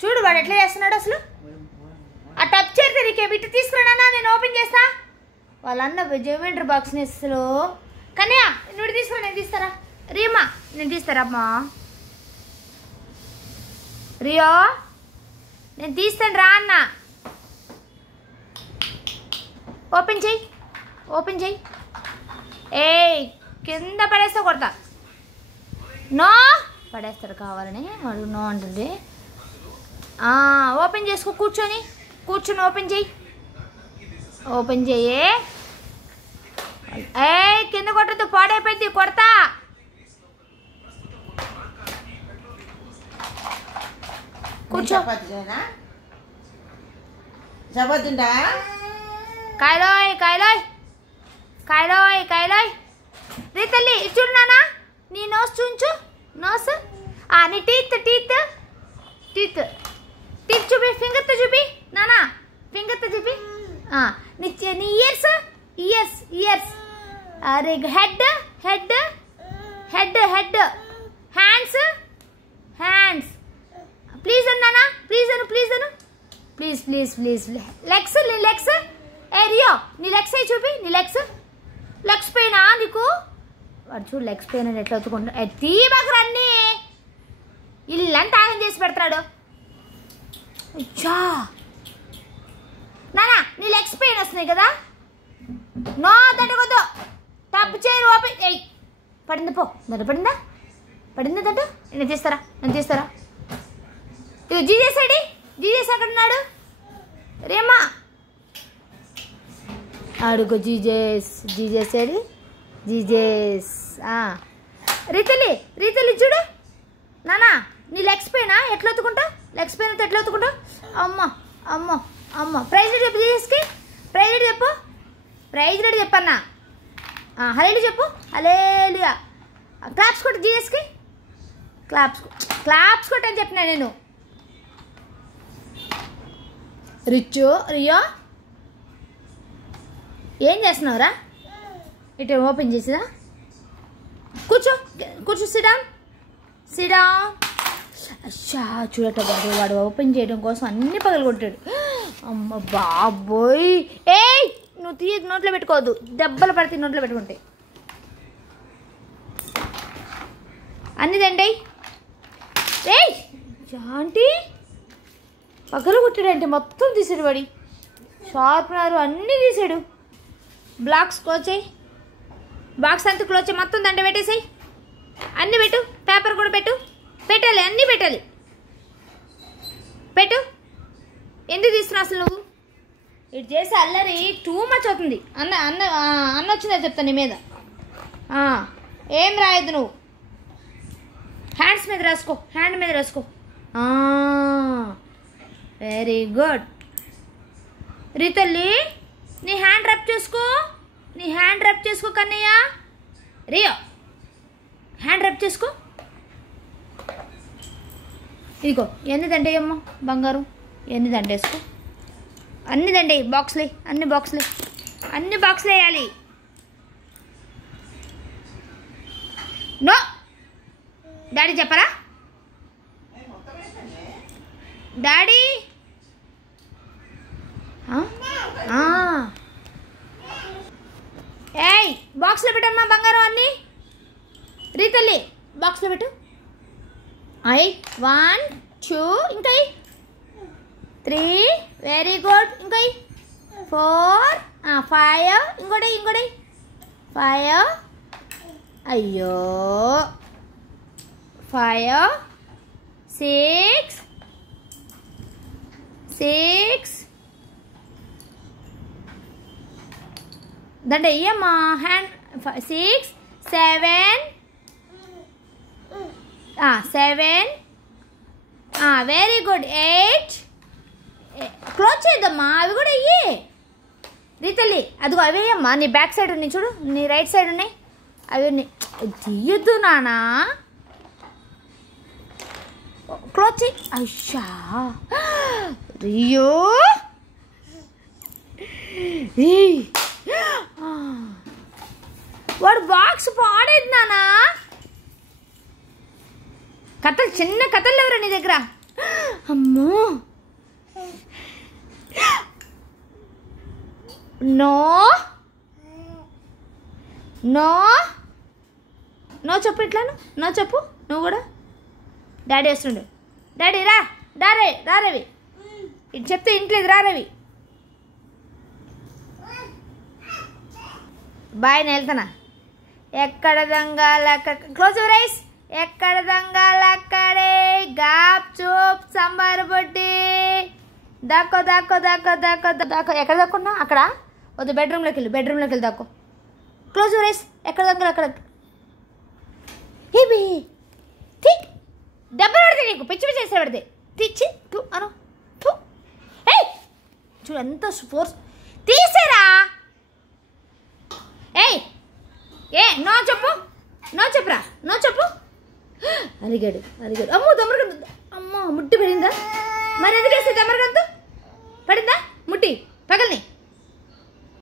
చూడు వాడు ఎట్లా చేస్తున్నాడు అసలు. ఆ టప్ చేరితే నీకే బిట్టు తీసుకురానా, నేను ఓపెన్ చేస్తా. వాళ్ళన్న జోమెంట్రీ బాక్స్ని అసలు. కన్యా నువ్వు తీసుకో, నేను తీస్తారా. రియమ్మా నేను తీస్తారా అమ్మా. రియో నేను తీస్తాను రా అన్న. ఓపెన్ చెయ్యి, ఓపెన్ చెయ్యి. ఏయ్ కింద పడేస్తా, కొడతా. నో పడేస్తాడు కావాలని వాడు నో అంటుంది. ఓపెన్ చేసుకో, కూర్చొని ఓపెన్ చెయ్యి, ఓపెన్ చెయ్యి. ఏ కింద కొట్టద్దు, పాడైపోయింది, కొడతా. కూర్చో. కాయలోయ్ కాయలోయ్ కాయలోయ్ కాయలోయ్. రీ తల్లి చూడు నాన్న, నీ నోస్ చూంచు, నోస్. నీ టీత్ టీత్ టీత్ టీత్ చూపి, ఫింగర్తో చూపి నానా, ఫింగర్తో చూపి. నీ ఇయర్స్ ఇయర్స్ ఇయర్స్. అరే head head head head. Hands hands. Please అన్నానా, ప్లీజ్ అను, ప్లీజ్ అను, ప్లీజ్ ప్లీజ్ ప్లీజ్. లెగ్స్, నీ లెగ్స్. ఏ రియో నీ లెగ్స్ అయి చూపి, నీ లెగ్స్. లెగ్స్ పెయినా నీకు? వాడు చూడు లెగ్స్ పెయిన్ అని ఎట్లా అవుతుకుంటా. తీబాకరా అన్నీ, ఇల్లంతా ఆగం చేసి పెడతాడు. నానా నీ లెగ్స్ పెయిన్ వస్తున్నాయి కదా. నో దట్టకొద్దు, టప్ చేయరు ఓపెన్. ఎయ్ పడింది, పో. దట్ట పడిందా, పడిందా దట్ట. నేను తీస్తారా, నేను తీస్తారా. జీజేస్ అడి, జీజేస్ అక్కడ ఉన్నాడు. రేమ్మా అడుగు జీజేస్, జీజేస్ అడి, జీజేస్. రీతలి, రీతలి చూడు నానా, నీ లెగ్స్ పెయినా ఎట్లా ఒత్తుకుంటావు, లెగ్స్ పెయిన్ అయితే ఎట్లా ఒత్తుకుంటావు. అమ్మ అమ్మ అమ్మ. ప్రైజ్ రేట్ చెప్పు జీజేస్కి, ప్రైజ్ రేట్ చెప్పు, ప్రైజ్ రేట్ చెప్పన్నా. హలేలు చెప్పు, హలేలుయా. క్లాప్స్ కొట్టు జీజేస్కి, క్లాప్స్ క్లాప్స్ కొట్టు అని చెప్పినా నేను. రిచు రియో ఏం చేస్తున్నావురా. ఇటు ఓపెన్ చేసిరా, కూర్చో కూర్చో. సిడాన్ సిడాన్. అచ్చా చూడట వాడు ఓపెన్ చేయడం కోసం అన్ని పగలు కొట్టాడు. అమ్మ బాబోయ్. ఏయ్ నువ్వు తీయ నోట్లో పెట్టుకోవద్దు, దెబ్బలు పడితే నోట్లో పెట్టుకుంటే. అన్ని దండి. ఏయ్ ఆంటీ పగలు కొట్టాడంటే మొత్తం తీసాడు వాడి. షార్ప్నర్ అన్నీ తీసాడు. బ్లాక్స్ క్లోజ్ చేయి, బాక్స్ అంతా క్లోజ్ చేయి, మొత్తం దండ పెట్టేసాయి. అన్నీ పెట్టు, పేపర్ కూడా పెట్టు, పెట్టాలి అన్నీ పెట్టాలి, పెట్టు. ఎందుకు తీస్తున్నావు అసలు నువ్వు? ఇటు చేసి అల్లరి టూ మచ్ అవుతుంది. అన్న అన్న అన్న వచ్చిందా చెప్తాను నీ మీద. ఏం రాయద్దు నువ్వు, హ్యాండ్స్ మీద రాసుకో, హ్యాండ్ మీద రాసుకో. Very good. రీతల్లి నీ హ్యాండ్ రబ్ చేసుకో, నీ హ్యాండ్ రబ్ చేసుకో కన్నయ్య. రియో హ్యాండ్ రబ్ చేసుకో. ఇదిగో ఎన్ని దండేయమ్మా బంగారం, ఎన్ని దండేసుకో. అన్ని దండే, బాక్స్లే, అన్ని బాక్స్లే, అన్ని బాక్స్లు వేయాలి. నో డాడీ చెప్పరా, డాడీ. ఏయ్ బాక్స్లో పెట్టమ్మా బంగారం అన్నీ. రీతల్లి బాక్స్లో పెట్టు. 1 2 ఇంకా 3 వెరీ గుడ్. ఇంకా 4 5 ఇంకోటి ఇంకోటి 5. అయ్యో 5 6 6 దండ ఇయ్యమ్మా హ్యాండ్. 6 7 7 very good. 8 క్లోజ్ చేద్దామా, అవి కూడా ఇయ్యి రీతల్లి. అదిగో అవి వేయమ్మా, నీ బ్యాక్ సైడ్ ఉన్నాయి చూడు, నీ రైట్ సైడ్ ఉన్నాయి అవి ఉన్నాయి. తీయద్దు నానా, క్లోజ్ చేయి. అయ్యా రియో వాడు బాక్స్ పాడేది నానా. కథలు చిన్న కథలు ఎవరా నీ దగ్గర? అమ్మో నో నో నో చెప్పు ఇట్లాను నో చెప్పు నువ్వు కూడా డాడీ వస్తుండు డాడీ రా రా రవి ఇది చెప్తే ఇంట్లేదు రా రవి బాయ్ నేను వెళ్తానా ఎక్కడ దొంగలు అక్కడ క్లోజ్ యువర్ ఐస్ ఎక్కడ దొంగలు అక్కడే గాప్ చూప్ సంబారు బొడ్డి దాక్కో ఎక్కడ దాక్కున్నా అక్కడ వద్దు బెడ్రూమ్లోకి వెళ్ళి దాక్కో క్లోజ్ యువర్ ఐస్ ఎక్కడ దొంగలు అక్కడ ఏబి డబ్బులు పడితే నీకు పిచ్చి చేసే పడితే తెచ్చి తూ అను తూ ఏ చూడు ఎంత ఫోర్స్ తీసేరా నో చెప్పురా నో చెప్పు అలిగాడు అమ్మో దమ్మరగంత అమ్మో ముట్టి పడిందా మరి ఎందుకు వేస్తే దమ్మరగంతు పడిందా ముట్టి పగల్ని